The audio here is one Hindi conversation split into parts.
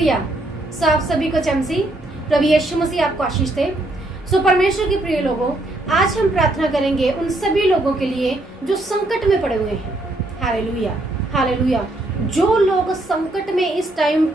हालेलुया। सो आप सभी को चमसी प्रभु यीशु मसीह आपको आशीष दे। सो परमेश्वर के प्रिय लोगों, आज हम प्रार्थना करेंगे उन सभी लोगों के लिए जो संकट में पड़े हुए हैं। हालेलुया हालेलुया। जो लोग संकट में इस टाइम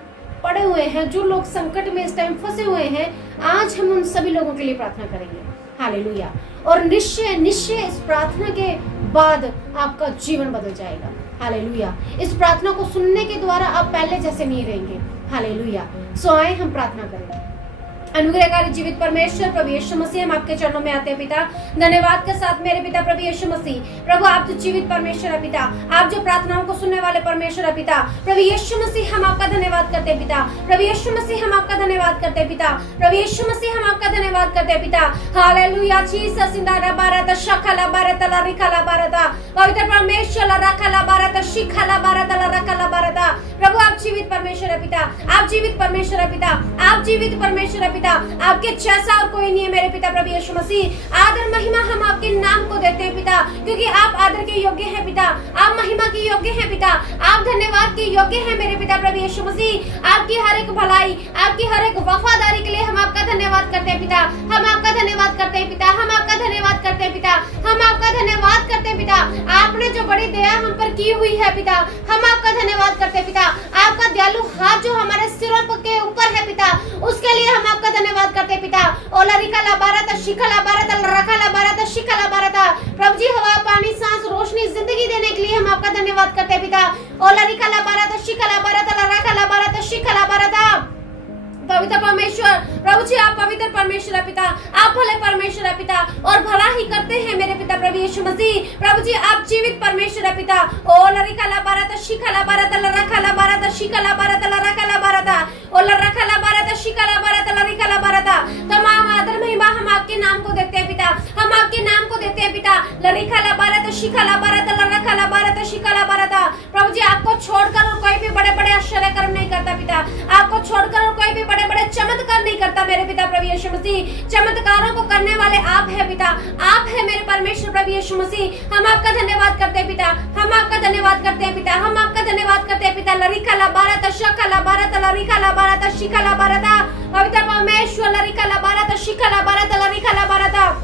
पड़े हुए हैं, जो लोग संकट में इस टाइम फंसे हुए हैं, आज हम उन सभी लोगों के लिए प्रार्थना करेंगे। हालेलुया। और निश्चय निश्चय इस प्रार्थना के बाद आपका जीवन बदल जाएगा। हालेलुया। इस प्रार्थना को सुनने के द्वारा आप पहले जैसे नहीं रहेंगे। हालेलुया। सो आए हम प्रार्थना करें। अनुग्रहकारी जीवित परमेश्वर प्रभु यीशु मसीह, हम आपके चरणों में आते हैं पिता, धन्यवाद के साथ मेरे पिता प्रभु यीशु मसीह। प्रभु आप जो जीवित परमेश्वर है पिता, आप जो प्रार्थनाओं को सुनने वाले परमेश्वर है पिता, प्रभु यीशु मसीह हम आपका धन्यवाद करते हैं पिता। प्रभु यीशु मसीह हम आपका धन्यवाद करते हैं पिता। प्रभु यीशु मसीह हम आपका धन्यवाद करते हैं पिता। हालेलुया। जीसस इंदारा बारत शखला बारत ला रिखला बारत, पवित्र परमेश्वर ला रखला बारत शिखला बारत ला रखला बारत। प्रभु आप जीवित परमेश्वर है पिता, आप जीवित परमेश्वर है पिता, आप जीवित परमेश्वर है पिता। आपके जैसा और कोई नहीं है मेरे पिता प्रभु यीशु मसीह। आदर महिमा हम आपके नाम को देते हैं पिता, क्योंकि आप आदर के योग्य हैं पिता, आप महिमा के योग्य हैं पिता, आप धन्यवाद के योग्य हैं मेरे पिता प्रभु यीशु मसीह। आपकी हर एक भलाई, आपकी हर एक वफादारी के लिए हम आपका धन्यवाद करते हैं पिता। हम आपका धन्यवाद करते हैं पिता, हम आपका धन्यवाद करते हैं पिता, हम आपका धन्यवाद करते हैं पिता। आपने जो बड़ी दया हम पर की हुई है पिता, हम आपका धन्यवाद करते हैं पिता। आपका दयालु हाथ जो हमारे सिरों के ऊपर है पिता, उसके लिए हम आपका धन्यवाद करते हैं पिता। ओला रिकाला बारत शिखला बारत रखला बारत शिखला बारत। प्रभु जी हवा पानी सांस रोशनी जिंदगी देने के लिए हम आपका धन्यवाद करते हैं पिता। ओला रिकाला बारत शिखला बारत रखला बारत शिखला बारत। पवित्र परमेश्वर प्रभु जी आप पवित्र परमेश्वर है पिता, आप भले परमेश्वर है पिता और भला ही करते हैं मेरे पिता प्रभु यीशु मसीह। प्रभु जी आप जीवित परमेश्वर है पिता। ओ लरिकला बारत शिखला बारत रखला बारत शिखला बारत रखला बारत ओ रखला बारत शिखला बारत लरिकला बारत। तमाम आदर महिमा हम आपके नाम को देते हैं पिता, हम आपके नाम को देते हैं पिता। लरिकला बारत शिखला बारत रखला बारत शिखला बारत। प्रभु जी आपको छोड़कर और कोई भी बड़े-बड़े आश्चर्य कर्म नहीं करता पिता, आपको छोड़कर और कोई भी बड़े-बड़े चमत्कार नहीं करता मेरे पिता प्रभु यीशु मसीह। चमत्कारों को करने वाले आप है पिता, आप है मेरे परमेश्वर प्रभु यीशु मसीह। हम आपका धन्यवाद करते हैं पिता, हम आपका धन्यवाद करते हैं पिता, हम आपका धन्यवाद करते हैं पिता। लरिकला बारत शखला बारत लरिकला बारत शिखला बारत। पवित्र परमेश्वर लरिकला बारत शिखला बारत लरिकला बारत।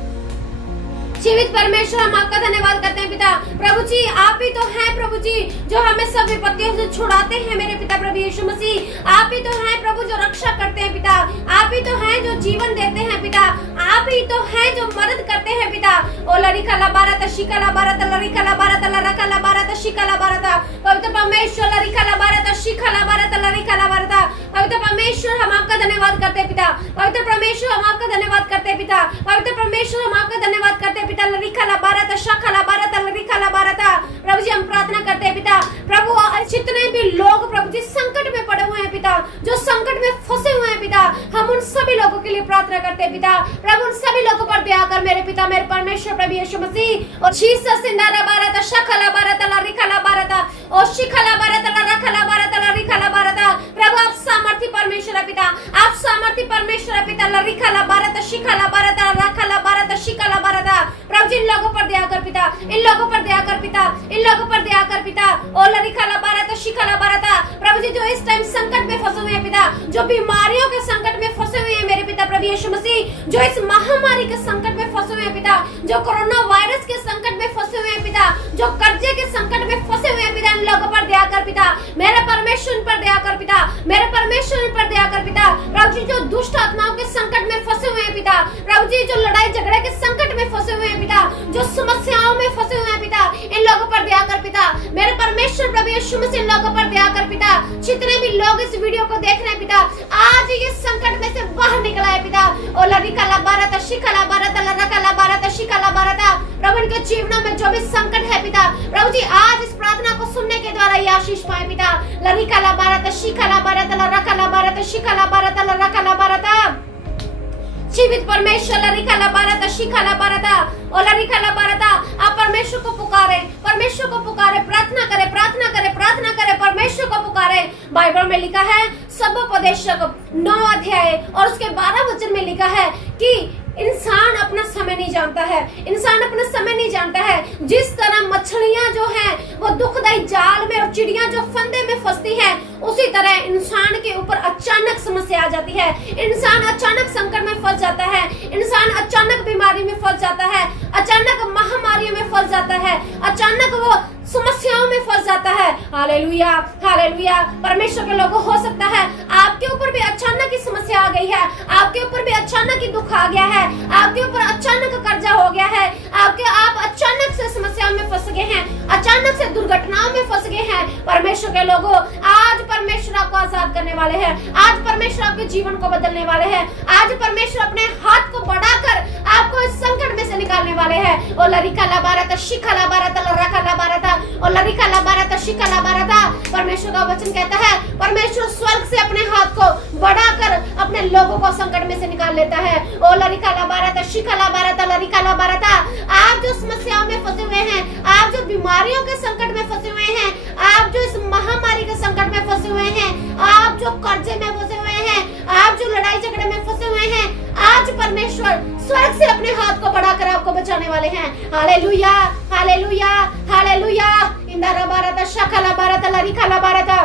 जीवित परमेश्वर हम आपका धन्यवाद करते हैं पिता। प्रभु जी आप ही तो हैं प्रभु जी जो हमें सब विपत्तियों से छुड़ाते हैं मेरे पिता प्रभु यीशु मसीह। आप ही तो हैं प्रभु जो रक्षा करते हैं पिता, आप ही तो हैं जो जीवन देते हैं पिता, आप ही तो हैं जो मदद करते हैं पिता। ओ लरिकला बारत शिखला बारत लरिकला बारत लरकला बारत शिखला बारत। पवित्र परमेश्वर लरिकला बारत शिखला बारत लरिकला बारत। पवित्र परमेश्वर हम आपका धन्यवाद करते हैं पिता, पवित्र परमेश्वर हम आपका धन्यवाद करते हैं पिता, पवित्र परमेश्वर हम आपका धन्यवाद करते हैं पिता। लरिकला बारत शखला बारत लरिकला बारत। प्रभु जी हम प्रार्थना करते हैं पिता, प्रभु जितने भी लोग प्रभु जी संकट में पड़े हुए हैं पिता, जो संकट में फंसे हुए हैं पिता, हम उन सभी लोगों के लिए प्रार्थना करते हैं पिता। प्रभु उन सभी लोगों पर दया कर मेरे पिता मेरे परमेश्वर प्रभु यीशु मसीह। और जीसस इंदारा बारत शखला बारत लरिकला बारत और शिखला बारत लरखला बारत लरिकला बारत। प्रभु आप सामर्थी परमेश्वर है पिता, आप सामर्थी परमेश्वर है पिता। लरिकला बारत शिखला बारत लरखला बारत शिखला बारत। प्रभु जी इन लोगों पर दया कर पिता, इन लोगों पर दया कर पिता, इन लोगों पर दया कर पिता। ओ लरिकला बारत शिखला बारत। प्रभु जी जो इस टाइम संकट में फंसे हुए हैं पिता, जो बीमारियों के संकट में फंसे हुए हैं मेरे पिता प्रभु यीशु मसीह, जो इस महामारी के संकट में फंसे हुए हैं पिता, जो कोरोना वायरस के संकट में फंसे हुए हैं पिता, जो कर्जे के संकट में फंसे हुए हैं पिता, इन लोगों पर दया कर पिता। मेरे परमेश्वर पर दया कर पिता, मेरे परमेश्वर पर दया कर पिता। प्रभु जी जो दुष्ट आत्माओं के संकट में फंसे हुए हैं पिता, प्रभु जी जो लड़ाई झगड़े के संकट में फंसे हुए हैं पिता, जो समस्याओं में फंसे हुए हैं पिता, इन लोगों पर दया कर पिता। मेरे परमेश्वर प्रभु यीशु मसीह इन लोगों पर दया कर पिता। जितने भी लोग इस वीडियो को देख रहे हैं पिता, आज ये संकट में से बाहर निकला है पिता। ओ लरिकला बारत शिखला बारत लरकला बारत शिखला बारत। प्रभु इनके जीवनों में जो भी संकट है पिता, प्रभु जी आज इस प्रार्थना को सुनने के द्वारा ये आशीष पाए पिता। लरिकला बारत शिखला बारत लरकला बारत शिखला बारत लरकला बारत। जीवित परमेश्वर लरिकला बारत शिखला बारत और लरिकला बारत। आप परमेश्वर को पुकारे, परमेश्वर को पुकारे, प्रार्थना करे, प्रार्थना करे, प्रार्थना करे, परमेश्वर को पुकारे। बाइबल में लिखा है सब उपदेशक 9 अध्याय और उसके 12 वचन में लिखा है कि इंसान अपना समय नहीं जानता है, इंसान अपना समय नहीं जानता है। जिस तरह मछलियां जो हैं वो दुखदाई जाल में और चिड़िया जो फंदे में फंसती है, उसी तरह इंसान के ऊपर अचानक समस्या आ जाती है, इंसान अचानक संकट में फंस जाता है, इंसान अचानक बीमारी में फंस जाता है, अचानक महामारियों में फंस जाता है, अचानक वो समस्याओं में फंस जाता है। Hallelujah, hallelujah. परमेश्वर के लोगों, हो सकता है आपके ऊपर भी अचानक ही समस्या आ गई है, आपके ऊपर भी अचानक ही दुख आ गया है, आपके ऊपर अचानक कर्जा हो गया है, आप अचानक से समस्याओं में फंस गए हैं, अचानक से दुर्घटनाओं में फंस गए हैं। परमेश्वर के लोगों, आज परमेश्वर आपको आजाद करने वाले हैं, आज परमेश्वर आपके जीवन को बदलने वाले हैं, आज परमेश्वर अपने हाथ को बढ़ाकर आपको इस संकट में से निकालने वाले हैं। ओ लरिका ला बारता, शिखा ला बारता, लरका ला बारता, और लरिका ला बारता, शिखा ला बारता। परमेश्वर का वचन कहता है परमेश्वर स्वर्ग से अपने हाथ को बढ़ाकर अपने लोगों को संकट में से निकाल लेता है। ओ लरिका ला बारता, शिखा ला बारता, लरिका ला बारता। आप जो समस्याओं में फंसे हुए हैं, आप जो बीमारियों के संकट में फंसे हुए हैं, आप जो इस महामारी के संकट में फंसे हुए हैं, आप जो कर्जे में फंसे हुए हैं, आप जो लड़ाई झगड़े में फंसे हुए हैं, आज परमेश्वर स्वर्ग से अपने हाथ को बढ़ाकर आपको बचाने वाले हैं। हालेलुया, हालेलुया, हालेलुया। इंदारा बारता, शखला बारता, लरिका ला बारता,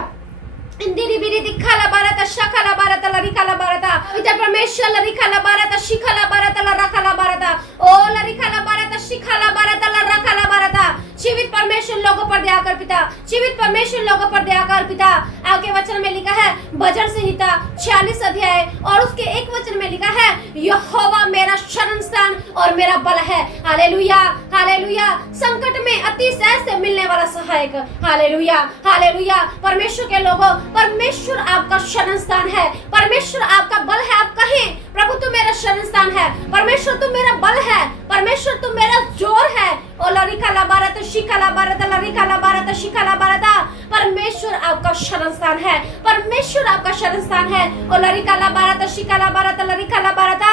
इंदिरी बिरी दिखा ला बारता, शखला बारता, लरिका ला बारता। इधर परमेश्वर लरिका ला बारता, शिखला बारता, लरका ला बारता। ओ लरिका ला बारता, शिखला बारता, लरका ला बारता। जीवित परमेश्वर लोगों पर दया कर पिता, जीवित परमेश्वर लोगों पर दया कर पिता। आगे वचन में लिखा है भजन संहिता 46 अध्याय और उसके 1 वचन में लिखा है यहोवा मेरा शरण स्थान और मेरा बल है। Hallelujah, hallelujah. संकट में अतिशय से मिलने वाला सहायक। Hallelujah, hallelujah. परमेश्वर के लोगों, परमेश्वर आपका शरण स्थान है, परमेश्वर आपका बल है। आप कहें प्रभु तू मेरा शरण स्थान है, परमेश्वर तू मेरा बल है, परमेश्वर तू मेरा जोर है। ओ लरिका ला बारता, शिखा ला बारता, लरिका ला बारता, शिखा ला बारता। परमेश्वर आपका शरण स्थान है, परमेश्वर आपका शरण स्थान है। ओ लरिका ला बारता, शिखा ला बारता, लरिका ला बारता।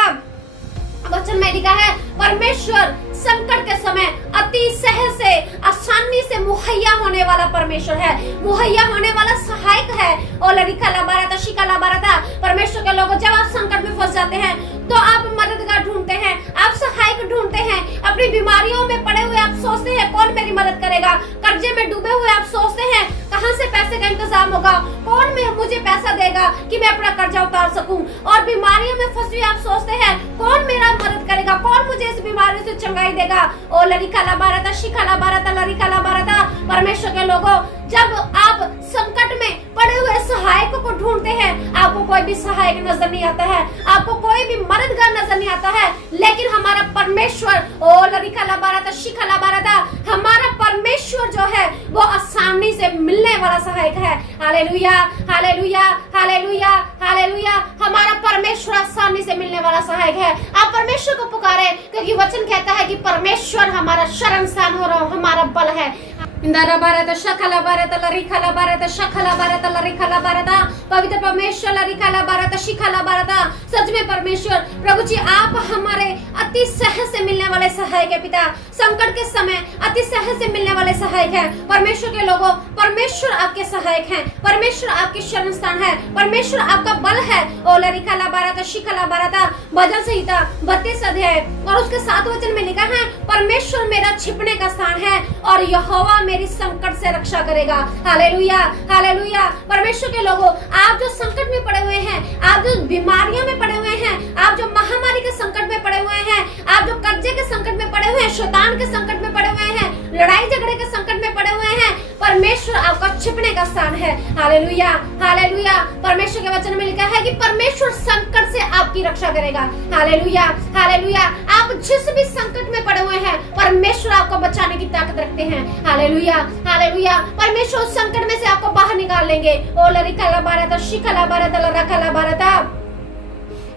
वचन में लिखा है परमेश्वर संकट के समय अति सहज से, आसानी से मुहैया होने वाला परमेश्वर है, मुहैया होने वाला सहायक है। ओ लरिका ला बारता, शिखा ला बारता। परमेश्वर के लोगों, जब आप संकट में फंस जाते हैं तो आप मददगार ढूंढते हैं, आप सहायक ढूंढते हैं। अपनी बीमारियों में पड़े हुए आप सोचते हैं कौन मेरी मदद करेगा, कर्जे में डूबे हुए आप सोचते हैं कहां से पैसे का इंतजाम होगा, कौन मुझे पैसा देगा कि मैं अपना कर्जा उतार सकूं। और बीमारियों में फंसे आप सोचते हैं कौन मेरा मदद करेगा, कौन मुझे इस बीमारी से चंगाई देगा। ओ लरिका ला बारता, शिखा ला बारता, लरिका ला बारता। परमेश्वर के लोगों, जब आप संकट में पड़े हुए सहायक को ढूंढते हैं, आपको कोई भी सहायक नजर नहीं आता है, आपको कोई भी मददगार नजर नहीं आता है, लेकिन हमारा परमेश्वर, ओ लरिका ला बारता, शिखा ला बारता, हमारा परमेश्वर जो है वो आसानी से मिलने वाला सहायक है। हालेलुया, हालेलुया, हालेलुया, हालेलुया। हमारा परमेश्वर आसानी से मिलने वाला सहायक है। आप परमेश्वर को पुकारे, क्योंकि वचन कहता है कि परमेश्वर हमारा शरण स्थान हो रहा, हमारा बल है। इंदारा बारता, शखला बारता, लरिका ला बारता, शखला बारता, लरिका ला बारता। पवित्र परमेश्वर लरिका ला बारता, शिखा ला बारता। सच में परमेश्वर प्रभु जी, आप हमारे अति सहज से मिलने वाले सहायक है पिता। संकट के समय अति सहज से मिलने वाले सहायक है। परमेश्वर के लोगों, परमेश्वर आपके सहायक हैं, परमेश्वर आपके शरण स्थान है, परमेश्वर आपका बल है। ओ लरिका ला बारता, शिखा ला बारता। भजन संहिता 32 अध्याय और उसके 7 वचन में लिखा है परमेश्वर मेरा छिपने का स्थान है और यहोवा मेरी संकट से रक्षा करेगा। Hallelujah, hallelujah. परमेश्वर के लोगों, आप जो संकट में पड़े हुए हैं, आप जो बीमारियों में पड़े हुए हैं, आप जो महामारी के संकट में पड़े हुए हैं, आप जो कर्जे के संकट में पड़े हुए हैं, शैतान के संकट में पड़े हुए हैं, लड़ाई झगड़े के संकट में पड़े हुए हैं, परमेश्वर आपका छिपने का स्थान है। Hallelujah, hallelujah. परमेश्वर के वचन में लिखा है कि परमेश्वर संकट से आपकी रक्षा करेगा। Hallelujah, hallelujah. आप जिस भी संकट में पड़े हुए हैं, परमेश्वर आपको बचाने की ताकत रखते हैं। हालेलुया, हालेलुया। परमेश्वर उस संकट में से आपको बाहर निकाल लेंगे। ओ लरिका ला बारता, शिखा ला बारता, लरका ला बारता।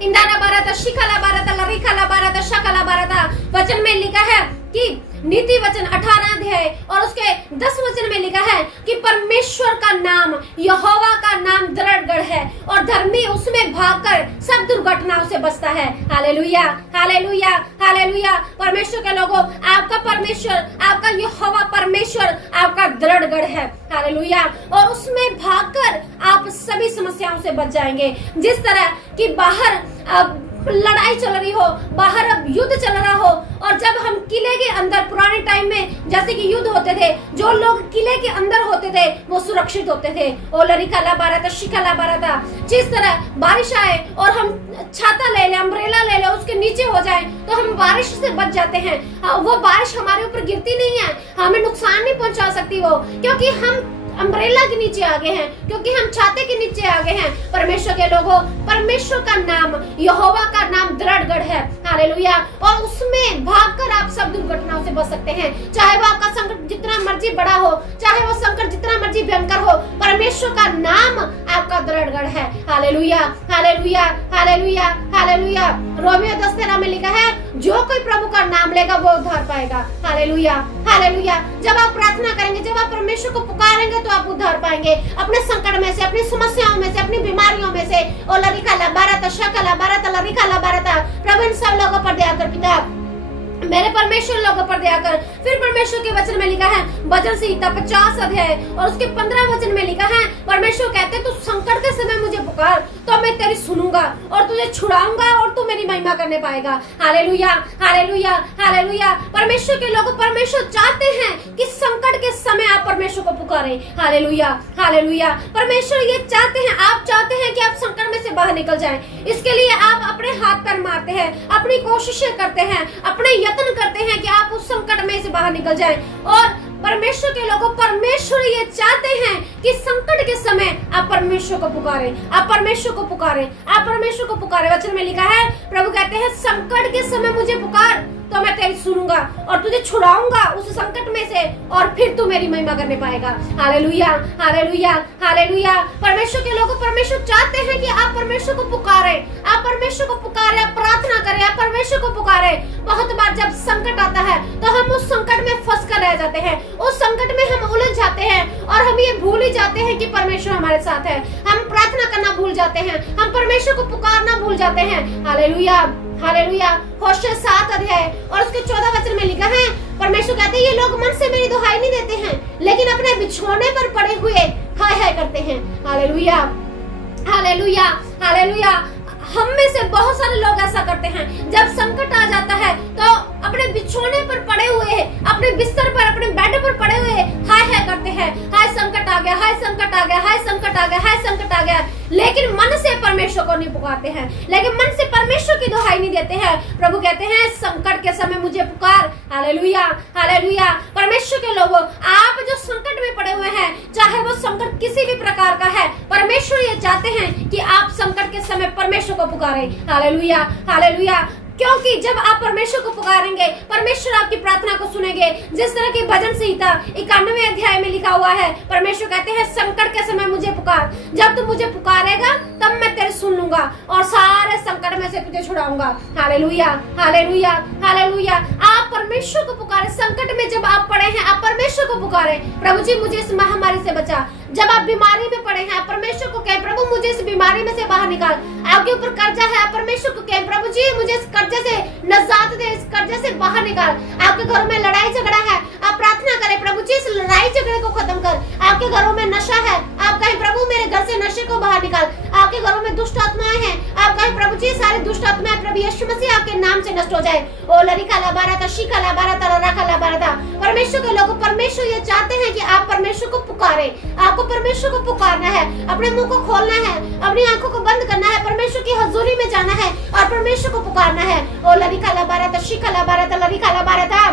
इंदारा बारता, शिखा ला बारता, लरिका ला बारता, शका ला बारता। वचन में लिखा है कि नीति वचन 18 अध्याय और उसके 10 वचन में लिखा है कि परमेश्वर का नाम, यहोवा का नाम दृढ़गढ़ है और धर्मी उसमें भागकर सब दुर्घटनाओं से बचता है। हालेलुया, हालेलुया, हालेलुया। परमेश्वर के लोगों, आपका परमेश्वर, आपका यहोवा परमेश्वर आपका दृढ़गढ़ है। हालेलुया। और उसमें भागकर आप सभी समस्याओं से बच जाएंगे। जिस तरह कि बाहर लड़ाई चल रही हो, बाहर अब युद्ध चल रहा हो, और जब हम किले के अंदर पुराने टाइम में जैसे कि युद्ध होते थे, जो लोग किले के अंदर होते थे वो सुरक्षित होते थे। ओ लरिकाला बाराता शिकाला बाराता, जिस तरह बारिश आए और हम छाता ले ले, अम्ब्रेला ले ले, उसके नीचे हो जाए तो हम बारिश से बच जाते हैं। वो बारिश हमारे ऊपर गिरती नहीं है, हमें नुकसान नहीं पहुंचा सकती वो, क्योंकि हम अम्ब्रेला के नीचे आ गए हैं, क्योंकि हम छाते के नीचे आ गए हैं। परमेश्वर के लोगों, परमेश्वर का नाम, यहोवा का नाम दृढ़ गढ़ है, हालेलुया, और उसमें भागकर आप सब दुर्घटनाओं से बच सकते हैं। चाहे वो आपका संकट जितना मर्जी बड़ा हो, चाहे वो संकट जितना मर्जी भयंकर हो, परमेश्वर का नाम आपका दृढ़ गढ़ है। हालेलुया, हालेलुया, हालेलुया, हालेलुया। रोमियो 10:13 में लिखा है, जो कोई प्रभु का नाम लेगा वो उद्धार पाएगा। Hallelujah, hallelujah. जब आप प्रार्थना करेंगे, जब आप परमेश्वर को पुकारेंगे तो आप उद्धार पाएंगे अपने संकट में से, अपनी समस्याओं में से, अपनी बीमारियों में से। ओ लरिकाला बाराता शकला बाराता लरिकाला बाराता, प्रभु इन सब लोगों पर दया कर पिता, मेरे परमेश्वर लोगों पर दया कर। फिर परमेश्वर के वचन में लिखा है, भजन संहिता 50 अध्याय और उसके 15 वचन में लिखा है, परमेश्वर कहते हैं तू संकट के समय मुझे पुकार तो मैं तेरी सुनूंगा और तुझे छुड़ाऊंगा और तू मेरी महिमा करने पाएगा। हालेलुया, हालेलुया, हालेलुया। परमेश्वर के लोग, परमेश्वर चाहते हैं कि संकट के समय आप परमेश्वर को पुकारें। Hallelujah, hallelujah. परमेश्वर ये चाहते हैं, आप चाहते हैं कि आप संकट में से बाहर निकल जाएं। इसके लिए आप अपने हाथ पैर मारते हैं, अपनी कोशिशें करते हैं, अपने यत्न करते हैं कि आप उस संकट में से बाहर निकल जाएं। और परमेश्वर के लोगों, परमेश्वर ये चाहते हैं कि संकट के समय आप परमेश्वर को पुकारें, आप परमेश्वर को पुकारें, आप परमेश्वर को पुकारें। वचन में लिखा है, प्रभु कहते हैं संकट के समय मुझे पुकार तो मैं तेरी सुनूंगा और तुझे छुड़ाऊंगा उस संकट में से, और फिर तू मेरी महिमा करने पाएगा। हालेलुया, हालेलुया, हालेलुया। परमेश्वर के लोगों, परमेश्वर चाहते हैं कि आप परमेश्वर को पुकारें, आप परमेश्वर को पुकारें, आप प्रार्थना करें, आप परमेश्वर को पुकारें। बहुत बार जब संकट आता है तो हम उस संकट में फंस कर रह जाते हैं, उस संकट में हम उलझ जाते हैं और हम ये भूल ही जाते हैं कि परमेश्वर हमारे साथ है। हम प्रार्थना करना भूल जाते हैं, हम परमेश्वर को पुकारना भूल जाते हैं। हालेलुया, हालेलुया। होशे 7 अध्याय और उसके 14 वचन में लिखा है, परमेश्वर कहते हैं ये लोग मन से मेरी दुहाई नहीं देते हैं, लेकिन अपने बिछौने पर पड़े हुए हाय हाय करते हैं। हालेलुया, हालेलुया, हालेलुया। हम में से बहुत सारे लोग ऐसा करते हैं, जब संकट आ जाता है तो अपने बिछौने पर पड़े हुए, अपने बिस्तर पर, अपने बेड पर पड़े हुए हाय हाय करते हैं, हाय संकट आ गया, हाय संकट आ गया, हाय संकट आ गया, हाय संकट आ गया। लेकिन मन से परमेश्वर को नहीं पुकारते हैं, लेकिन मन से परमेश्वर की दुहाई नहीं देते हैं। प्रभु कहते हैं संकट के समय मुझे पुकार। Hallelujah, hallelujah. परमेश्वर के लोगों, आप जो संकट में पड़े हुए हैं, चाहे वो संकट किसी भी प्रकार का है, परमेश्वर ये चाहते हैं कि आप संकट के समय परमेश्वर को पुकारें। Hallelujah, hallelujah. क्योंकि जब आप परमेश्वर को पुकारेंगे, परमेश्वर आपकी प्रार्थना को सुनेंगे। जिस तरह की भजन संहिता 91 अध्याय में लिखा हुआ है, परमेश्वर कहते हैं संकट के समय मुझे पुकार, जब तू मुझे पुकारेगा तब मैं तेरे सुन लूंगा और सारे संकट में से तुझे छुड़ाऊंगा। हालेलुया, हालेलुया, हालेलुया। आप परमेश्वर को पुकारें। संकट में जब आप पड़े हैं, आप परमेश्वर को पुकारें, प्रभु जी मुझे इस महामारी से बचा। जब आप बीमारी में पड़े हैं, आप परमेश्वर को कहें, प्रभु मुझे इस बीमारी में से बाहर निकाल। आपके ऊपर कर्जा है, आप परमेश्वर को कहें, प्रभु जी मुझे इस कर्जे से नजात दे, इस कर्जे से बाहर निकाल। आपके घरों में लड़ाई झगड़ा है, आप प्रार्थना करें, प्रभु जी इस लड़ाई झगड़े को खत्म कर। आपके घरों में नशा है, आप कहें, प्रभु मेरे घर से नशे को बाहर निकाल। आपके घरों में दुष्ट आत्माएं हैं, आप कहें, प्रभु जी सारी दुष्ट आत्माएं प्रभु यीशु मसीह आपके नाम से नष्ट हो जाए। ओ लरिकाला बाराता शिकाला बाराता लराकाला बाराता। परमेश्वर के लोगों, परमेश्वर ये चाहते हैं कि आप परमेश्वर को पुकारें। आपको परमेश्वर को पुकारना है, अपने मुंह को खोलना है, अपनी आंखों को बंद करना है, परमेश्वर की हजूरी में जाना है और परमेश्वर को पुकारना है। ओ लरिकाला बाराता शिकाला बाराता लरिकाला बाराता।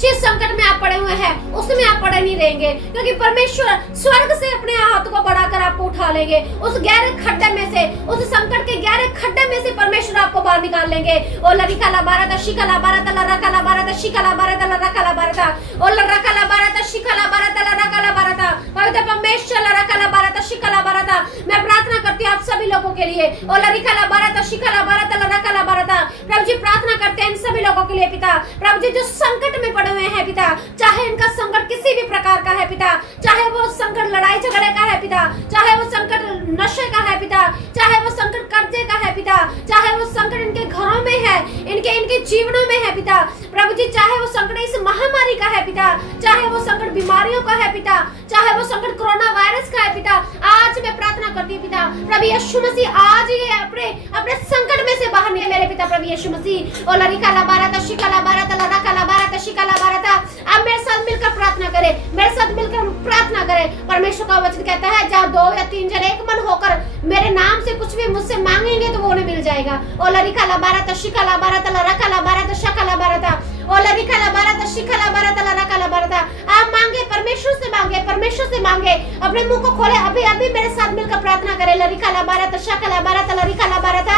जिस संकट में आप पड़े हुए हैं उसमें आप पड़े नहीं रहेंगे, क्योंकि परमेश्वर स्वर्ग से अपने हाथ को बढ़ाकर आपको उठा लेंगे। उस गहरे खड्डे में से, उस संकट के गहरे खड्डे में से परमेश्वर आपको बाहर निकाल लेंगे। ओ लरिकाला बाराता शिकाला बाराता लराकाला बाराता शिकाला बाराता लराकाला बाराता। ओ लराकाला बाराता शिकाला बाराता लराकाला बाराता। पवित्र परमेश्वर लराकाला बाराता शिकाला बाराता। मैं प्रार्थना करती हूं आप सभी लोगों के लिए। ओ लरिकाला बाराता शिकाला बाराता लराकाला बाराता। प्रभु जी प्रार्थना करते हैं इन सभी लोगों के लिए पिता। प्रभु जी जो संकट में हुए हैं पिता, चाहे इनका संकट किसी भी प्रकार का है पिता, चाहे वो संकट लड़ाई झगड़े का है पिता, चाहे वो संकट नशे का है पिता, चाहे वो संकट कर्जे का है पिता, चाहे वो संकट इनके घरों में है, इनके जीवनों में है पिता। प्रभु जी चाहे वो संकट इस महामारी का है पिता, चाहे वो संकट बीमारियों का है पिता, चाहे वो संकट कोरोना वायरस का है पिता, आज मैं प्रार्थना करती हूँ पिता प्रभु यीशु मसीह आज ये अपने संकट में से बाहर निकले मेरे पिता प्रभु यीशु मसीह। और लरिकाला बाराता शिकाला बाराता लराकाला बाराता शिकाला बाराता। अब मेरे साथ मिलकर प्रार्थना करें, मेरे साथ मिलकर प्रार्थना करें। परमेश्वर का वचन कहता है जहाँ 2 या 3 जन एक मन होकर मेरे नाम से कुछ भी मुझसे मांगेंगे तो वो उन्हें मिल जाएगा। और लरिकाला बाराता शिकाला बाराता लराकाला बाराता शकाला बाराता। और लरिकाला बाराता शिकाला बाराता लराकाला बाराता। आप मांगे, परमेश्वर से मांगे, परमेश्वर से मांगे, अपने मुंह को खोले, अभी अभी मेरे साथ मिलकर प्रार्थना करें। लरिकाला बाराता शकाला बाराता लरिकाला बाराता।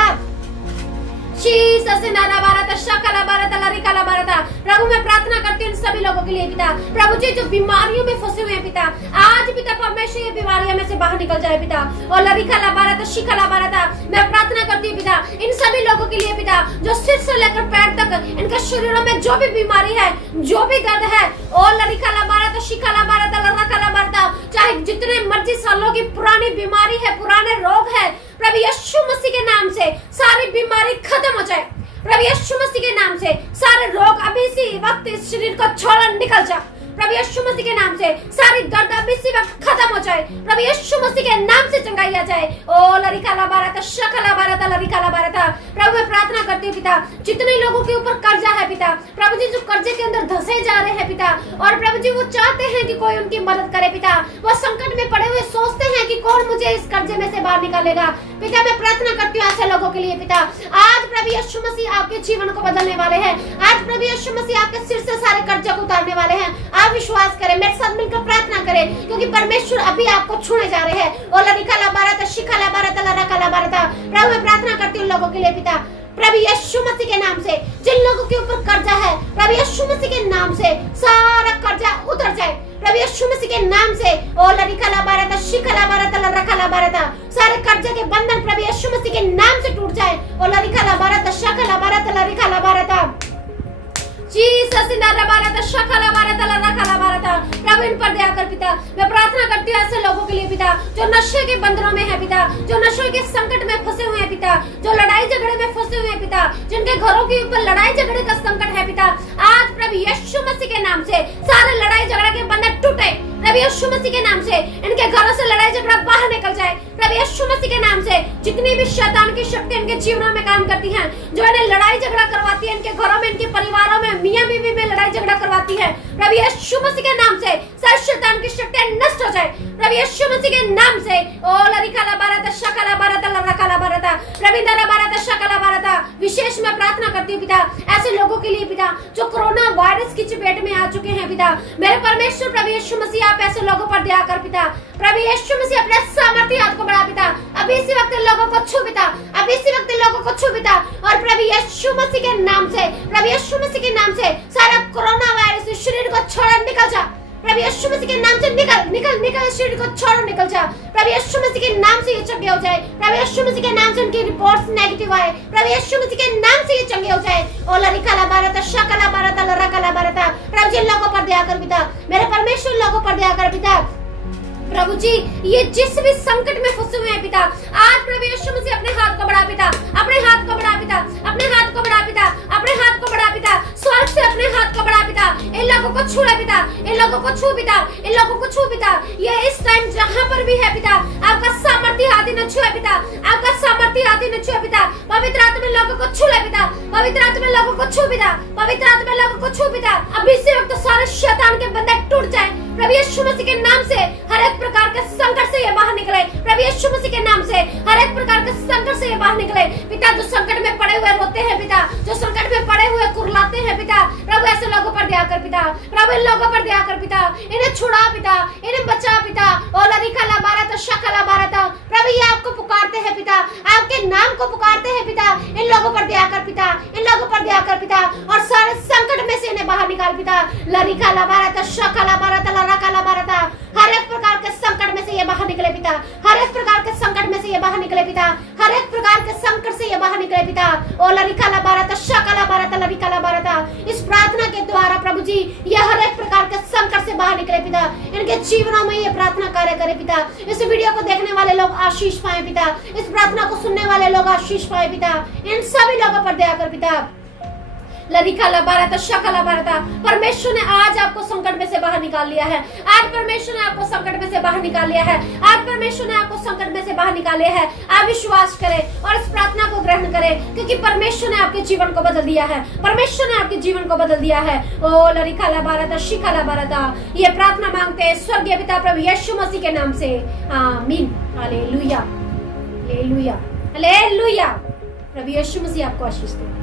प्रभु मैं प्रार्थना करती हूँ सभी लोगों के लिए पिता प्रभु जी जो बीमारियों में फंसे हुए हैं पिता, आज पिता परमेश्वर ये बीमारियों में से बाहर निकल जाए पिता। और लरिकाला बाराता शिकाला बाराता मैं प्रार्थना करती हूँ पिता इन सभी लोगों के लिए पिता जो सिर से लेकर पैर तक इनके शरीरों में जो भी बीमारी है, जो भी दर्द है, और लरिकाला बाराता शिकाला बाराता लराकाला बाराता, चाहे जितने मर्जी सालों की पुरानी बीमारी है, पुराने रोग है, प्रभु यीशु मसीह के नाम से सारी बीमारी खत्म हो जाए। प्रभु यीशु मसीह के नाम से सारे रोग अभी इसी वक्त इस शरीर को छोड़ निकल जा। प्रभु यीशु मसीह के नाम से सारी दर्द अभी इसी वक्त खत्म हो जाए। प्रभु यीशु मसीह के नाम से चंगाई आ जाए। ओ लरिकाला बाराता शकाला बाराता लरिकाला बाराता। प्रभु मैं प्रार्थना करती हूँ पिता जितने लोगों के ऊपर कर्जा है पिता प्रभु जी जो कर्जे के अंदर धंसे जा रहे हैं पिता, और प्रभु जी वो चाहते हैं कि कोई उनकी मदद करे पिता, वो संकट में पड़े हुए सोचते हैं कि कौन मुझे इस कर्जे में से बाहर निकालेगा। पिता मैं प्रार्थना करती हूँ ऐसे लोगों के लिए पिता आज प्रभु यीशु मसीह आपके जीवन को बदलने वाले हैं। आज प्रभु यीशु मसीह आपके सिर से सारे कर्जे को उतारने वाले हैं। आप विश्वास करें, मेरे साथ मिलकर प्रार्थना करें क्योंकि परमेश्वर अभी आपको छूने जा रहे हैं। और लरिकाला बाराता शिकाला बाराता लराकाला बाराता। प्रभु मैं प्रार्थना करती हूँ लोगों के लिए पिता प्रभु यीशु मसीह के नाम से जिन लोगों के ऊपर कर्जा है प्रभु यीशु मसीह के नाम से सारा कर्जा उतर जाए। प्रभु यीशु मसीह के नाम से ओ लरिकाला बाराता शिकाला बाराता लराकाला बाराता सारे कर्जे के बंधन प्रभु यीशु मसीह के नाम से टूट जाए। और लरिकाला बाराता शकाला बाराता लरिकाला बाराता। जीसस नारा बाराता शकाला बाराता लराकाला बाराता। प्रभु इन पर दया कर पिता मैं प्रार्थना करती हूँ ऐसे लोगों के लिए पिता जो नशे के बंधनों में है पिता, जो नशे के संकट में फंसे हुए हैं पिता, जो लड़ाई झगड़े में फंसे हुए हैं पिता, जिनके घरों के ऊपर लड़ाई झगड़े का संकट है पिता, आज प्रभु यीशु मसीह के नाम से सारे लड़ाई झगड़े के बंधन टूटे। प्रभु यीशु मसीह के नाम से इनके घरों से लड़ाई झगड़ा बाहर निकल जाए। प्रभु यीशु मसीह के नाम से जितनी भी शैतान की शक्ति इनके जीवनों में काम करती हैं, जो इन्हें लड़ाई झगड़ा करवाती है, इनके घरों में, इनके परिवारों में, मियां बीवी में लड़ाई झगड़ा करवाती है, प्रभु यीशु मसीह के नाम से सारी शैतान की शक्तियां नष्ट हो जाए। प्रभु यीशु मसीह के नाम से ओ लरिकाला बाराता शकाला बाराता लराकाला बाराता रविंद्र बाराता शकाला बाराता। विशेष मैं प्रार्थना करती हूँ पिता ऐसे लोगों के लिए पिता जो कोरोना वायरस की चपेट में आ चुके हैं पिता मेरे परमेश्वर प्रभु यीशु मसीह आप ऐसे लोगों पर दया कर पिता। प्रभु यीशु मसीह अपने सामर्थ्य हाथ को बढ़ा पिता अभी इसी वक्त लोगों को छू पिता, अभी इसी वक्त लोगों को छू पिता। और प्रभु यीशु मसीह के नाम से, प्रभु यीशु मसीह के नाम से सारा कोरोना वायरस इस शरीर को छोड़ निकल जा। प्रभु यीशु मसीह के नाम से निकल निकल निकल इस शरीर को छोड़ निकल जा। प्रभु यीशु मसीह के नाम से ये चंगे हो जाए। प्रभु यीशु मसीह के नाम से उनकी रिपोर्ट्स नेगेटिव आए। प्रभु यीशु मसीह के नाम से ये चंगे हो जाए। ओ लरिकाला बाराता शकाला बाराता लराकाला बाराता। प्रभु जी लोगों पर दया कर पिता, मेरे परमेश्वर लोगों पर दया कर पिता। प्रभु जी ये जिस भी संकट में फंसे हुए हैं पिता आज प्रभु यीशु मसीह अपने हाथ को बढ़ा पिता, अपने हाथ को बढ़ा पिता, अपने हाथ को बढ़ा पिता, अपने हाथ को बढ़ा पिता, स्वर्ग से अपने हाथ को बढ़ा पिता। इन लोगों को छू पिता, इन लोगों को छू पिता, इन लोगों को छू पिता। ये इस टाइम जहाँ पर भी है पिता आपका सामर्थ्य हाथ न छुए पिता, आपका सामर्थ्य हाथ न छुए पिता। पवित्र आत्मा लोगों को छू ले पिता, पवित्र आत्मा लोगों को छू पिता, पवित्र आत्मा लोगों को छू पिता। अभी से वक्त सारे शैतान के बंधन टूट जाए। प्रभु यीशु मसीह के नाम से हर एक प्रकार के संकट से ये बाहर निकले। प्रभु यीशु मसीह के नाम से हर एक प्रकार के संकट से ये बाहर निकले पिता। जो संकट में पड़े हुए रोते हैं पिता, जो संकट में पड़े हुए कुरलाते हैं पिता, प्रभु ऐसे लोगों पर दया कर पिता, प्रभु इन लोगों पर दया कर पिता, इन्हें छुड़ा पिता, इन्हें बचा पिता। और लरिकाला बाराता शकाला बाराता। प्रभु ये आपको पुकारते हैं पिता, आपके नाम को पुकारते हैं पिता। इन लोगों पर दया कर पिता, इन लोगों पर दया कर पिता, और सारे संकट में से इन्हें बाहर निकाल पिता। लरिकाला बाराता शकाला बाराता लराकाला बाराता। हर एक प्रकार के संकट में से ये बाहर निकले पिता, हर एक प्रकार के संकट में से ये बाहर निकले पिता, हर एक प्रकार के संकट से ये बाहर निकले पिता। ओ लरिकाला बारता शकाला बारता लरिकाला बारता, इस प्रार्थना के द्वारा प्रभु जी ये हर एक प्रकार के संकट से बाहर निकले पिता। इनके जीवनों में ये प्रार्थना कार्य करे पिता। इस वीडियो को देखने वाले लोग आशीष पाए पिता, इस प्रार्थना को सुनने वाले लोग आशीष पाए पिता। इन सभी लोगों पर दया कर पिता। लरिकाला बारता शकाला बारता, परमेश्वर ने आज आपको संकट में से बाहर निकाल लिया है। आज परमेश्वर ने आपको संकट में से बाहर निकाल लिया है। आज परमेश्वर ने आपको संकट में से बाहर निकाले है। आप विश्वास करें और इस प्रार्थना को ग्रहण करें, क्योंकि परमेश्वर ने आपके जीवन को बदल दिया है। परमेश्वर ने आपके जीवन को बदल दिया है। ओ लरिकाला बारता शिकाला बारता, ये प्रार्थना मांगते हैं स्वर्गीय पिता प्रभु यीशु मसीह के नाम से, आमीन। हालेलुया, हालेलुया, हालेलुया। प्रभु यीशु मसीह आपको आशीष दे।